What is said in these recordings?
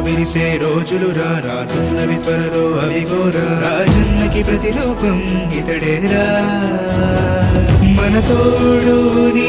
వినిసే రోజులు రా. రాజున్నవి త్వరలో అవి గోరా రాజన్నకి ప్రతిరూపం ఇతడేరా. మన తోడు నీ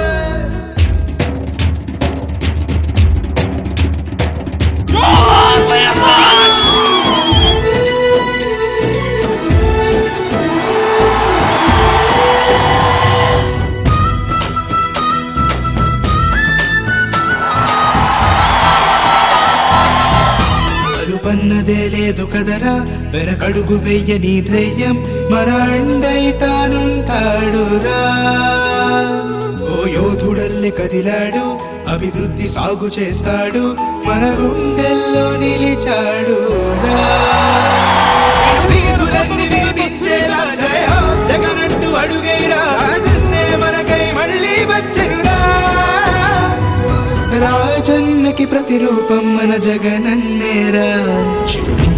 అలుపన్నదే లేదు కదరా. వెనకడుగు వెయ్యని ధైర్యం మన అండై తానుంటాడురా. ఓ యోధుడల్లె కదిలాడు. అభివృద్ధి సాగు చేస్తాడు. మన గుండెల్లో నిలిచాడు వీధులన్నీ వినిపించేలా జయ హో, అడుగైరా. రాజన్నే మనకై మళ్ళీ వచ్చెనురా. రాజన్నకి ప్రతిరూపం మన జగనన్నేరా.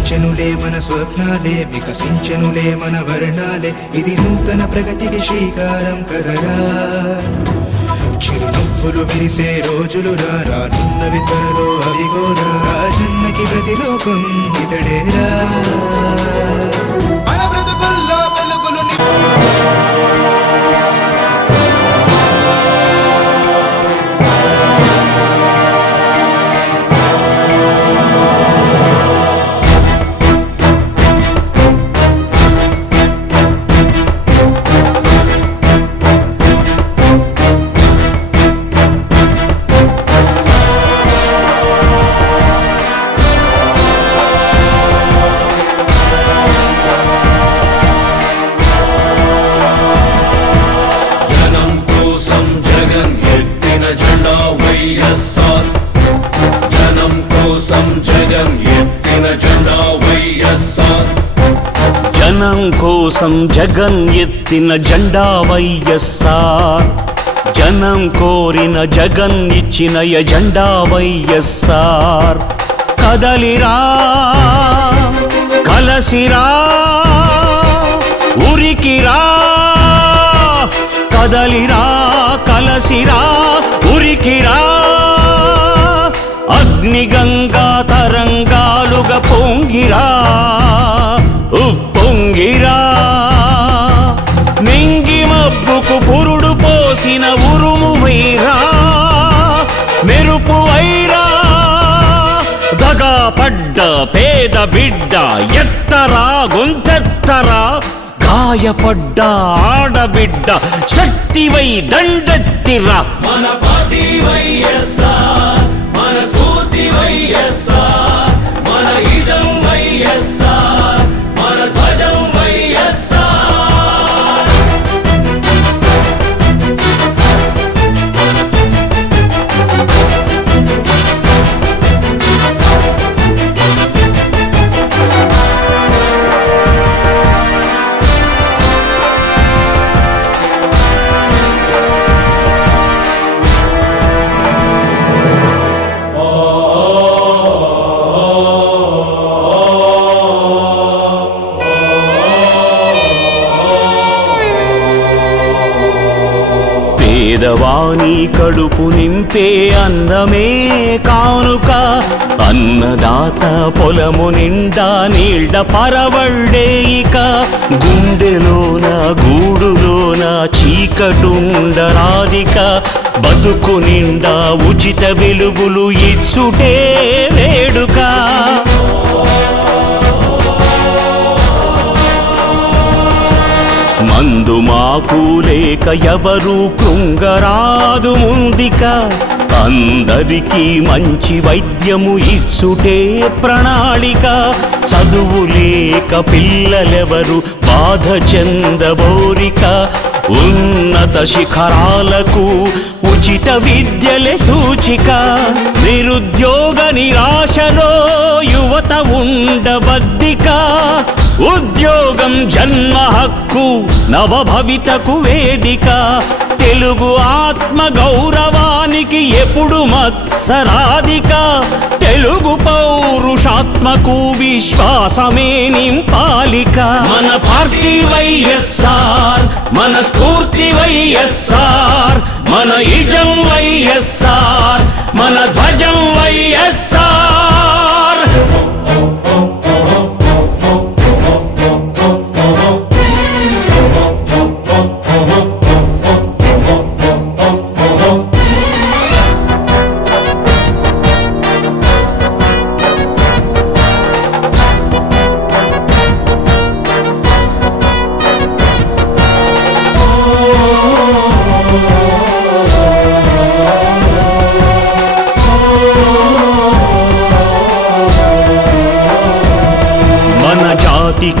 వికసించనులే మన స్వప్నాలే వికసించనులే మన వర్ణాలే. ఇది నూతన ప్రగతికి శ్రీకారం కదరా. చిరునవ్వులు విరిసే రోజులు రా రానున్నవి త్వరలో అవిగోరా జన్మకి ప్రతిలోకం ఇతడేరా. కోసం జగన్ ఎత్తిన జెండా వైఎస్ఆర్. జనం కోరిన జగన్ ఇచ్చిన ఎజెండా వైఎస్ఆర్. కదలిరా కలసిరా ఉరికిరా. కదలిరా కలసిరా ఉరికిరా. అగ్నిగంగా తరంగాలుగా పొంగిరా. పేద బిడ్డ ఎత్తరా గొంతెత్తరా? గాయపడ్డ ఆడబిడ్డ శక్తివై దండెత్తిరా. మన పేదవాణి కడుపు నింపే అన్నమే కానుక. అన్నదాత పొలము నిండా నీళ్ళ పరవళ్ళే ఇక. గుండెలోన గూడులోన చీకటుండరాదిక బతుకు నిండా ఉచిత వెలుగులు ఇచ్చుటే వేడుక. మందు మాకు లేక ఎవరు కృంగరాదు ముందిక. అందరికీ మంచి వైద్యము ఇచ్చుటే ప్రణాళిక. చదువు లేక పిల్లలెవరు బాధ చెందబోరిక. ఉన్నత శిఖరాలకు ఉచిత విద్యలే సూచిక. నిరుద్యోగ నిరాశలో యువత ఉండబద్దిక. ఉద్యోగం జన్మ హక్కు నవభవితకు వేదిక తెలుగు ఆత్మ గౌరవానికి ఎప్పుడు మత్సరాధిక. తెలుగు పౌరుషాత్మకు విశ్వాసమే నింపాలిక. మన పార్టీ వైఎస్ఆర్ మన స్ఫూర్తి వైఎస్ఆర్ మన ఇజం వైఎస్ఆర్ మన ధ్వజం వైఎస్ఆర్.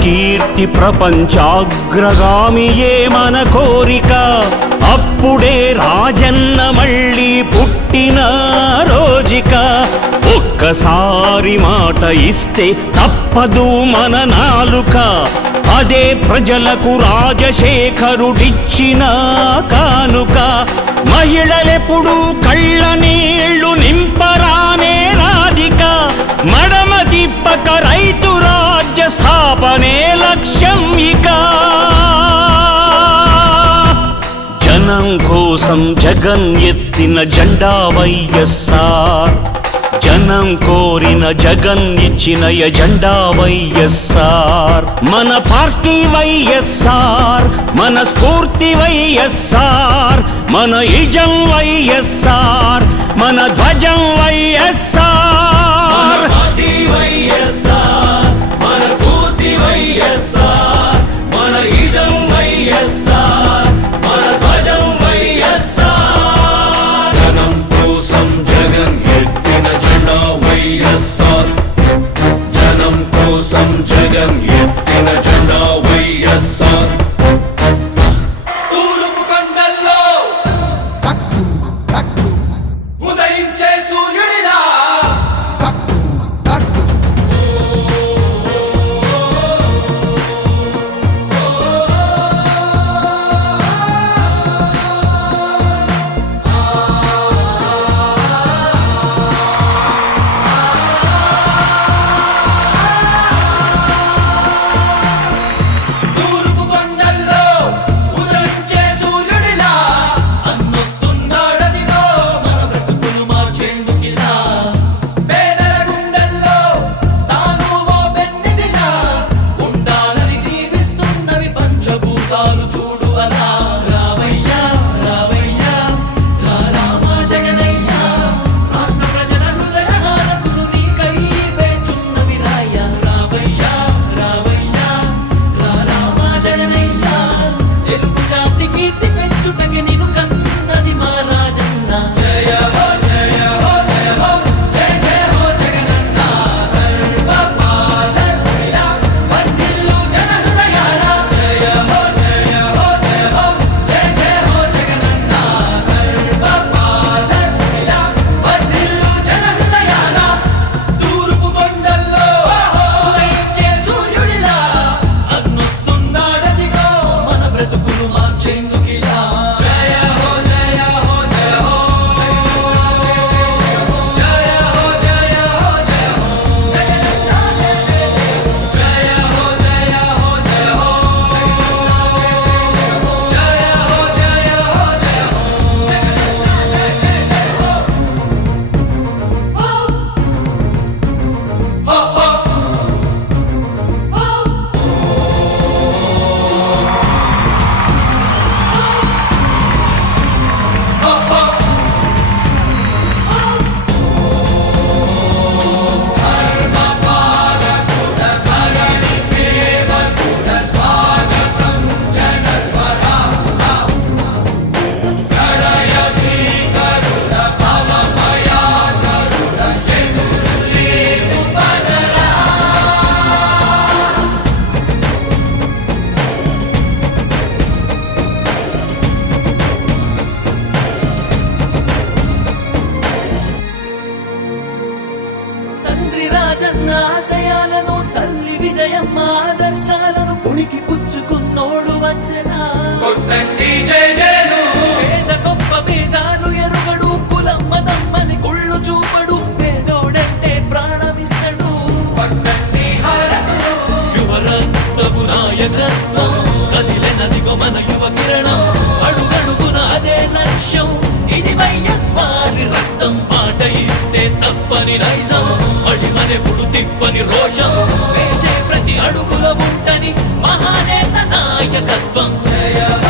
కీర్తి ప్రపంచాగ్రగామియే మన కోరిక. అప్పుడే రాజన్న మళ్ళీ పుట్టిన రోజిక. ఒక్కసారి మాట ఇస్తే తప్పదు మన నాలుక. అదే ప్రజలకు రాజశేఖరుడిచ్చిన కానుక. మహిళలెప్పుడు కళ్ళని కోసం జగన్ ఎత్తిన జెండా వైఎస్ఆర్. జనం కోరిన జగన్ ఇచ్చిన ఎజెండా వైఎస్ఆర్. మన పార్టీ వైఎస్ఆర్ మన స్ఫూర్తి వైఎస్ఆర్ మన ఇజం వైఎస్ఆర్ మన ధ్వజం వైఎస్ఆర్. ఉనికి పుచ్చుకున్నోడు వచ్చనా? కొట్టండి జయ జయలు పేద గొప్ప భేదాలు ఎరుగడు కులం మతమ్మని కుళ్ళు చూపడు పేదోడంటే ప్రాణమిస్తడు. పట్టండి హారతులు. నాయకత్వం కదిలెనదిగో మన యువ కిరణం అడుగడుగున అదే లక్ష్యం. ఇది వైఎస్వారి రక్తం మాట ఇస్తే తప్పని నైజం అడిమనెప్పుడు తిప్పని రోషం. రూపం జయ